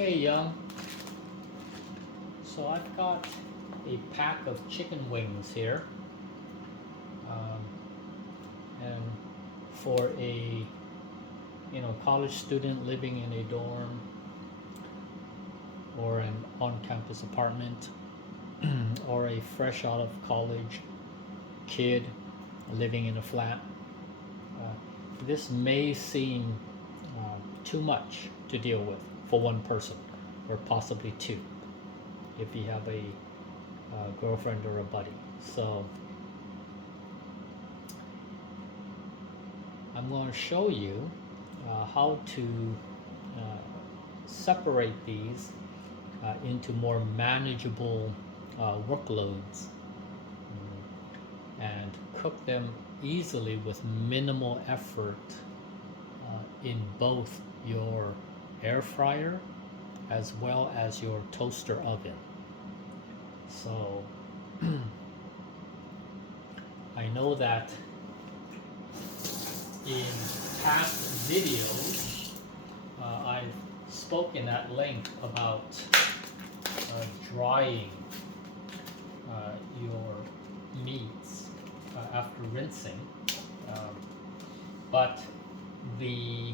Okay, Young. So I've got a pack of chicken wings here, um, and for a college student living in a dorm or an on-campus apartment, or a fresh out of college kid living in a flat, this may seem too much to deal with for one person, or possibly two, if you have a girlfriend or a buddy. So I'm going to show you how to uh, separate these into more manageable workloads, and cook them easily with minimal effort in both your air fryer as well as your toaster oven. So I know that in past videos I've spoken at length about drying your meats after rinsing, um, but the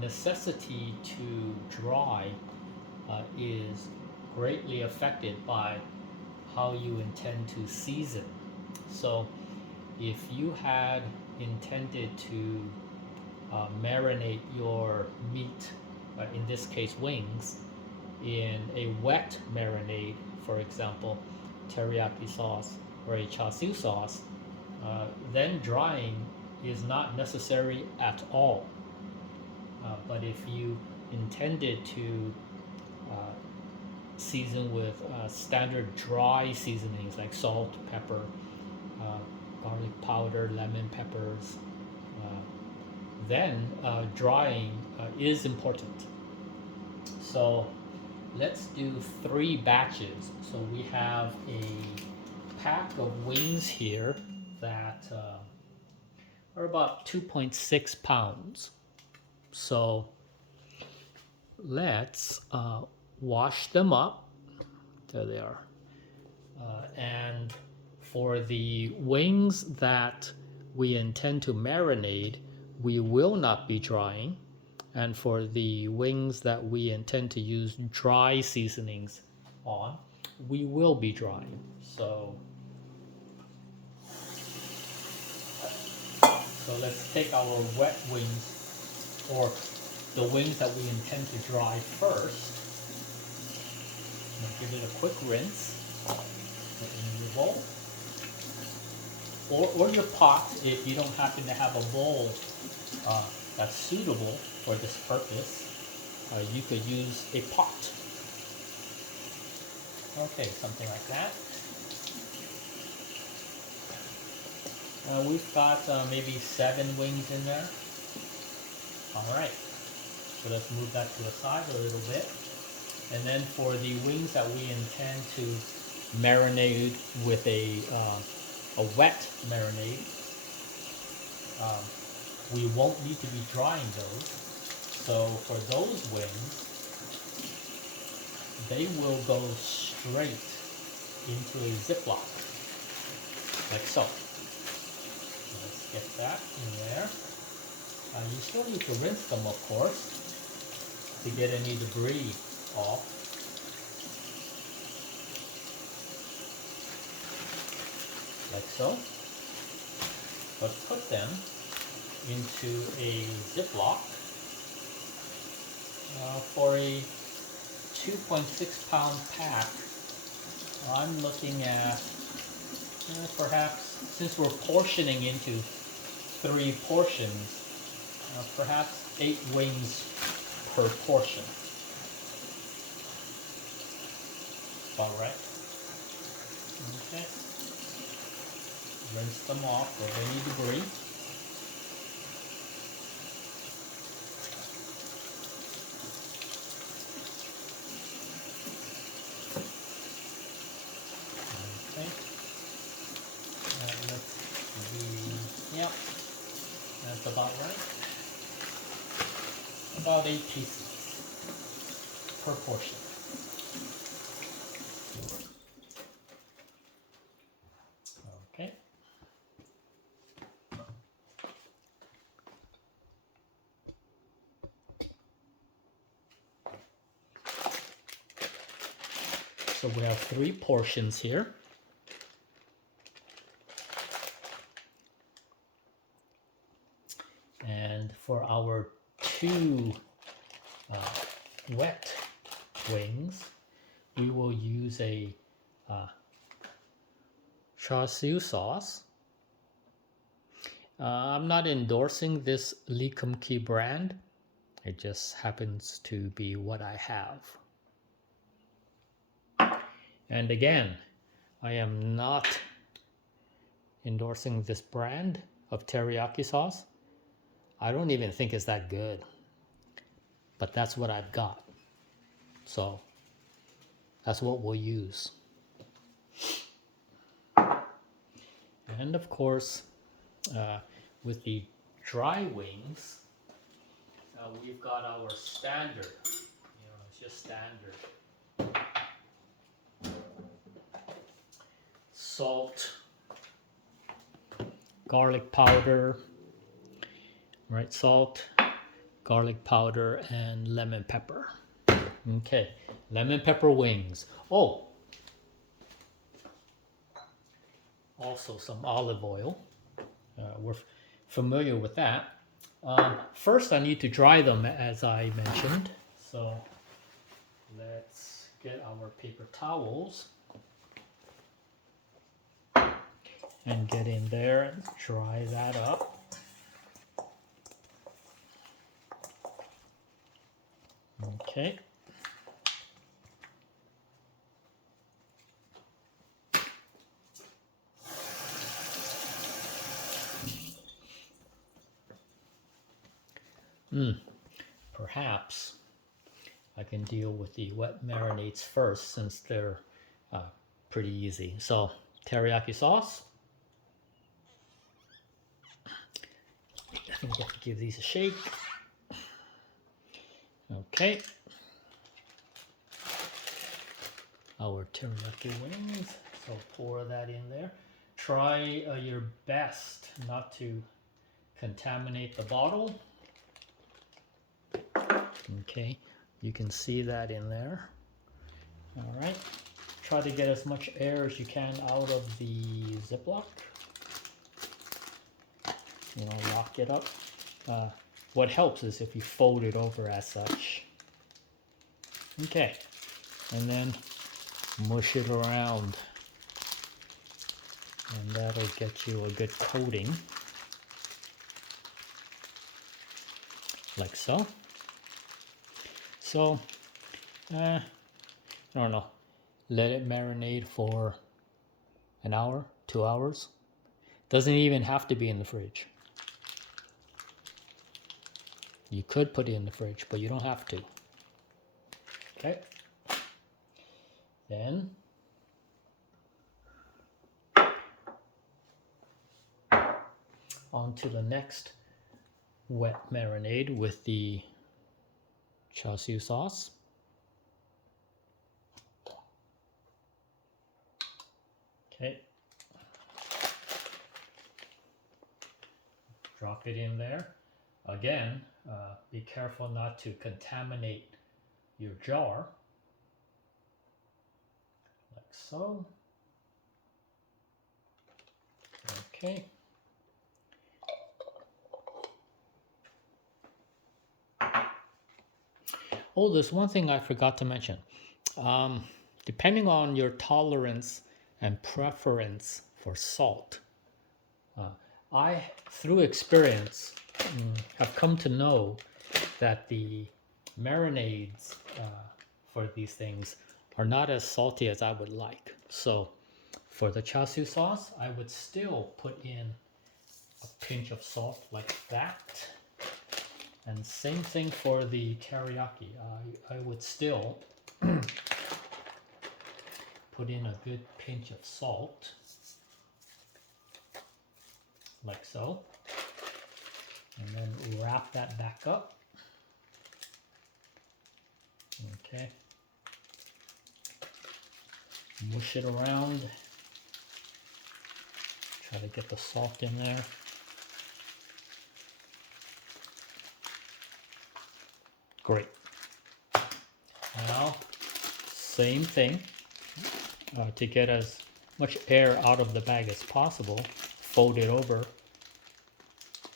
necessity to dry is greatly affected by how you intend to season. So if you had intended to marinate your meat, in this case wings, in a wet marinade, for example, teriyaki sauce or a char siu sauce, then drying is not necessary at all. But if you intended to season with standard dry seasonings like salt, pepper, garlic powder, lemon peppers, then drying is important. So let's do 3 batches. So we have a pack of wings here that are about 2.6 pounds. So let's wash them up. There they are. And for the wings that we intend to marinate, we will not be drying. And for the wings that we intend to use dry seasonings on, we will be drying. So let's take our wet wings, or the wings that we intend to dry first. Give it a quick rinse in your bowl, or your pot if you don't happen to have a bowl that's suitable for this purpose. You could use a pot. Okay, something like that. We've got maybe 7 wings in there. Alright, so let's move that to the side a little bit. And then for the wings that we intend to marinate with a wet marinade, we won't need to be drying those. So for those wings, they will go straight into a Ziploc, like so. Let's get that in there. You still need to rinse them, of course, to get any debris off. Like so. But put them into a Ziploc for a 2.6 pound pack. I'm looking at perhaps, since we're portioning into 3 portions, perhaps 8 wings per portion. All right. Okay. Rinse them off with any debris. Okay. Let's see. Yep. That's about right. About 8 pieces. per portion. Okay. So we have 3 portions here. And for our 2 wet wings, we will use a char siu sauce. I'm not endorsing this Lee Kum Kee brand. It just happens to be what I have. And again, I am not endorsing this brand of teriyaki sauce. I don't even think it's that good. But that's what I've got. So that's what we'll use. And of course, with the dry wings, we've got our standard. It's just standard. Salt, garlic powder, right? Salt, garlic powder, and lemon pepper. Okay, lemon pepper wings. Oh, also some olive oil. We're familiar with that. First, I need to dry them, as I mentioned. So let's get our paper towels and get in there and dry that up. Okay. Perhaps I can deal with the wet marinades first, since they're pretty easy. So teriyaki sauce. I think we have to give these a shake. Okay. Our teriyaki wings. So pour that in there. Try your best not to contaminate the bottle. Okay, you can see that in there. All right. Try to get as much air as you can out of the Ziploc. Lock it up. What helps is if you fold it over as such. Okay, and then mush it around, and that'll get you a good coating, like so. So, I don't know, let it marinate for an hour, 2 hours. Doesn't even have to be in the fridge. You could put it in the fridge, but you don't have to. Okay. Then on to the next wet marinade with the char siu sauce. Okay. Drop it in there. Again, be careful not to contaminate your jar. Like so. Okay. Oh, there's one thing I forgot to mention. Depending on your tolerance and preference for salt, I, through experience, have come to know that the marinades for these things are not as salty as I would like. So for the char siu sauce, I would still put in a pinch of salt like that. And same thing for the teriyaki. I would still put in a good pinch of salt, like so, and then wrap that back up. Okay. Mush it around. Try to get the salt in there. Great. Now, same thing. To get as much air out of the bag as possible, fold it over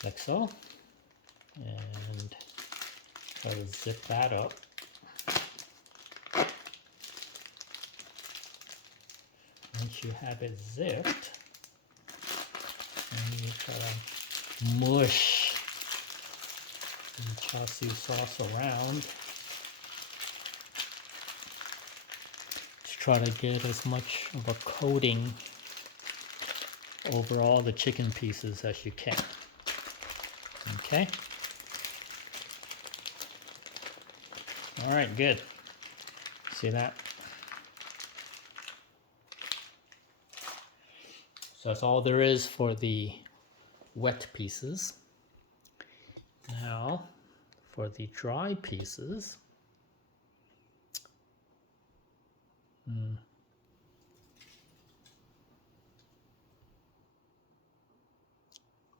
like so. And try to zip that up. Once you have it zipped, and you try to mush the char siu sauce around to try to get as much of a coating over all the chicken pieces as you can. Okay. All right, good. See that? So that's all there is for the wet pieces. Now, for the dry pieces,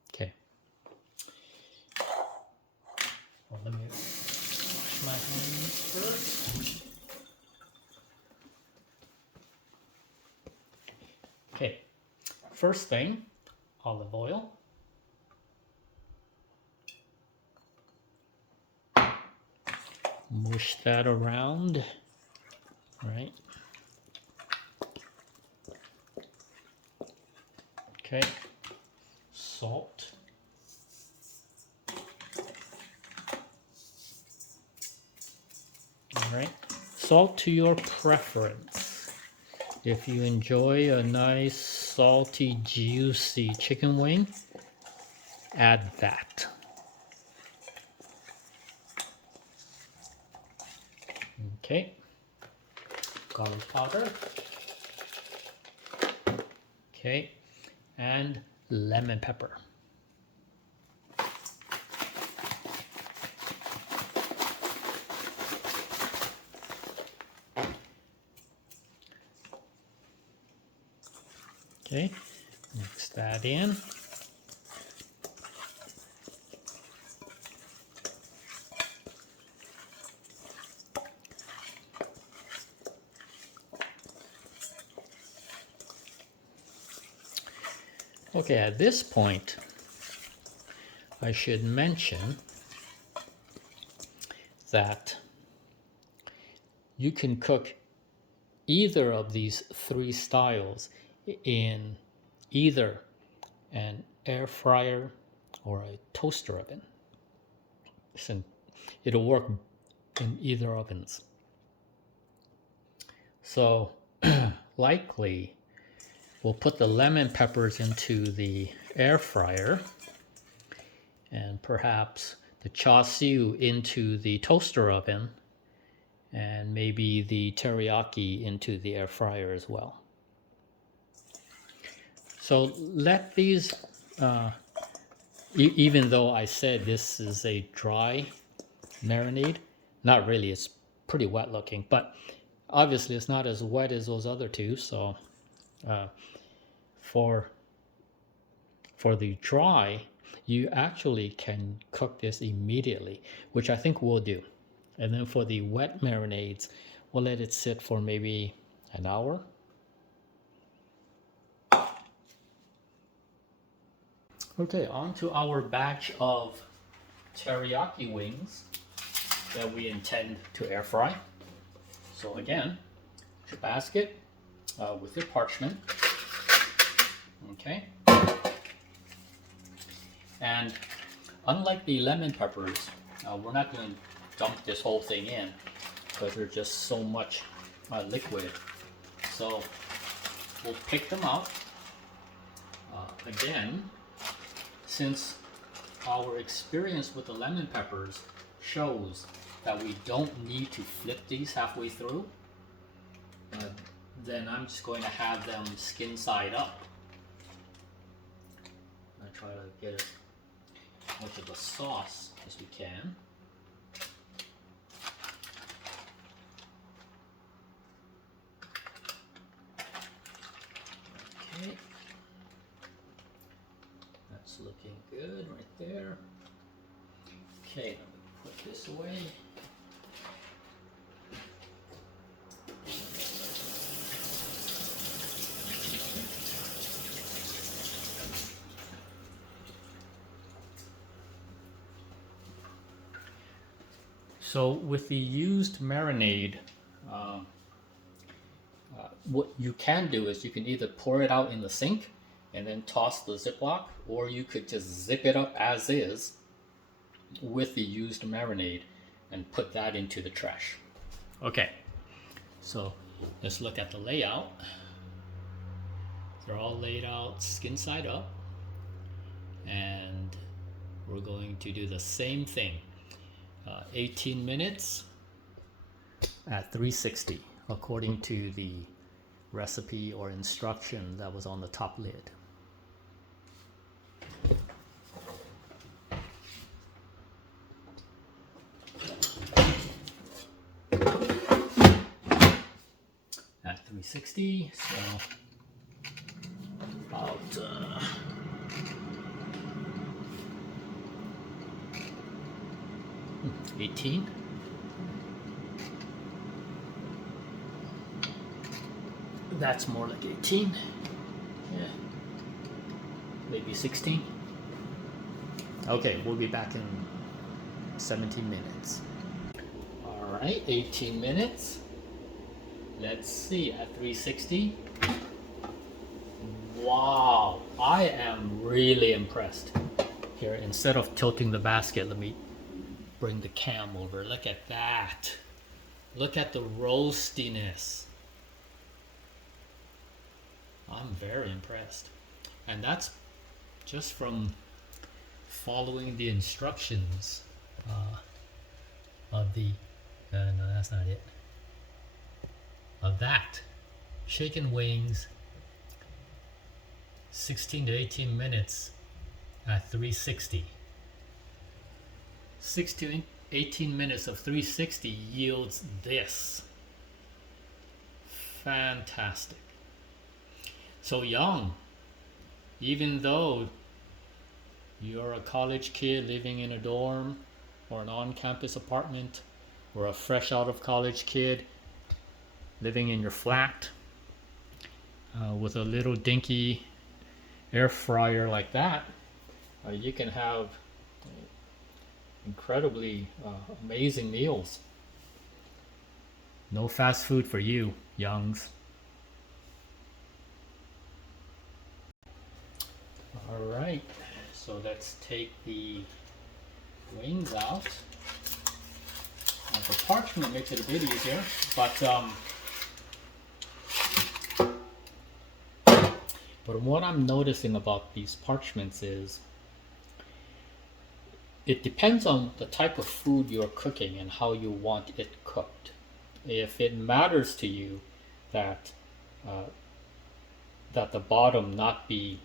okay. Well, let me wash my hands first. Okay, first thing, olive oil. Mush that around, right? Okay, salt. All right, salt to your preference. If you enjoy a nice, salty, juicy chicken wing, add that. Okay, garlic powder. Okay, and lemon pepper. Okay, mix that in. Okay, at this point, I should mention that you can cook either of these three styles in either an air fryer or a toaster oven. So it'll work in either ovens. So likely we'll put the lemon peppers into the air fryer and perhaps the char siu into the toaster oven and maybe the teriyaki into the air fryer as well. So let these, even though I said this is a dry marinade, not really, it's pretty wet looking, but obviously it's not as wet as those other two. So for the dry, you actually can cook this immediately, which I think we'll do. And then for the wet marinades, we'll let it sit for maybe an hour. Okay, on to our batch of teriyaki wings that we intend to air fry. So again, your basket with your parchment. Okay. And unlike the lemon peppers, we're not going to dump this whole thing in because there's just so much liquid. So we'll pick them out. Again, since our experience with the lemon peppers shows that we don't need to flip these halfway through, then I'm just going to have them skin side up. I try to get as much of the sauce as we can. looking good right there. Okay, let me put this away. So with the used marinade, what you can do is you can either pour it out in the sink and then toss the Ziploc, or you could just zip it up as is with the used marinade and put that into the trash. Okay, so let's look at the layout. They're all laid out skin side up, and we're going to do the same thing. 18 minutes at 360 according to the recipe or instruction that was on the top lid. At 360, so about 18. That's more like 18. Yeah. Maybe 16. Okay, we'll be back in 17 minutes. All right, 18 minutes. Let's see, at 360. Wow, I am really impressed. Here, instead of tilting the basket, let me bring the cam over. Look at that. Look at the roastiness. I'm very impressed. And that's just from following the instructions of the, no, that's not it, of that. Chicken wings, 16 to 18 minutes at 360. 16 to 18 minutes of 360 yields this. Fantastic. So young, even though you're a college kid living in a dorm or an on-campus apartment, or a fresh out of college kid living in your flat with a little dinky air fryer like that, you can have incredibly amazing meals. No fast food for you, youngs. All right, so let's take the wings out. The parchment makes it a bit easier, but what I'm noticing about these parchments is it depends on the type of food you're cooking and how you want it cooked. If it matters to you that that the bottom not be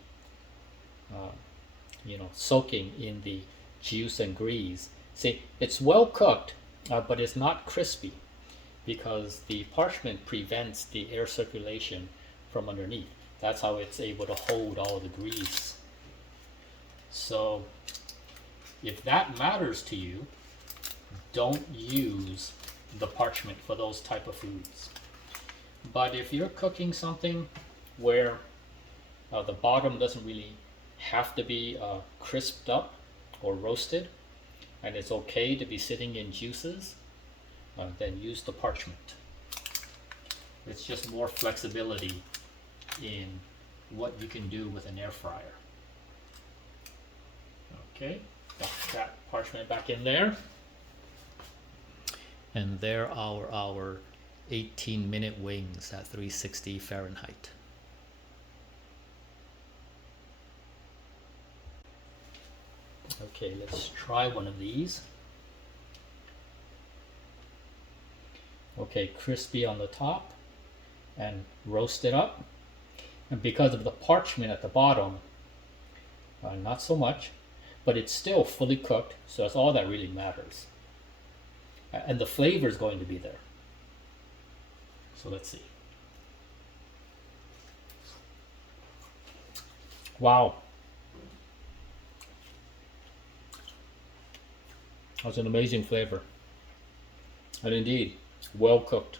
soaking in the juice and grease. See, it's well cooked, but it's not crispy because the parchment prevents the air circulation from underneath. That's how it's able to hold all the grease. So if that matters to you, don't use the parchment for those type of foods. But if you're cooking something where the bottom doesn't really have to be crisped up or roasted, and it's okay to be sitting in juices, then use the parchment. It's just more flexibility in what you can do with an air fryer. Okay, got that parchment back in there. And there are our 18-minute wings at 360 Fahrenheit. Okay, let's try one of these. Okay, crispy on the top and roasted up. And because of the parchment at the bottom, not so much, but it's still fully cooked, so that's all that really matters. And the flavor is going to be there. So let's see. Wow. Has an amazing flavor. And indeed, well cooked.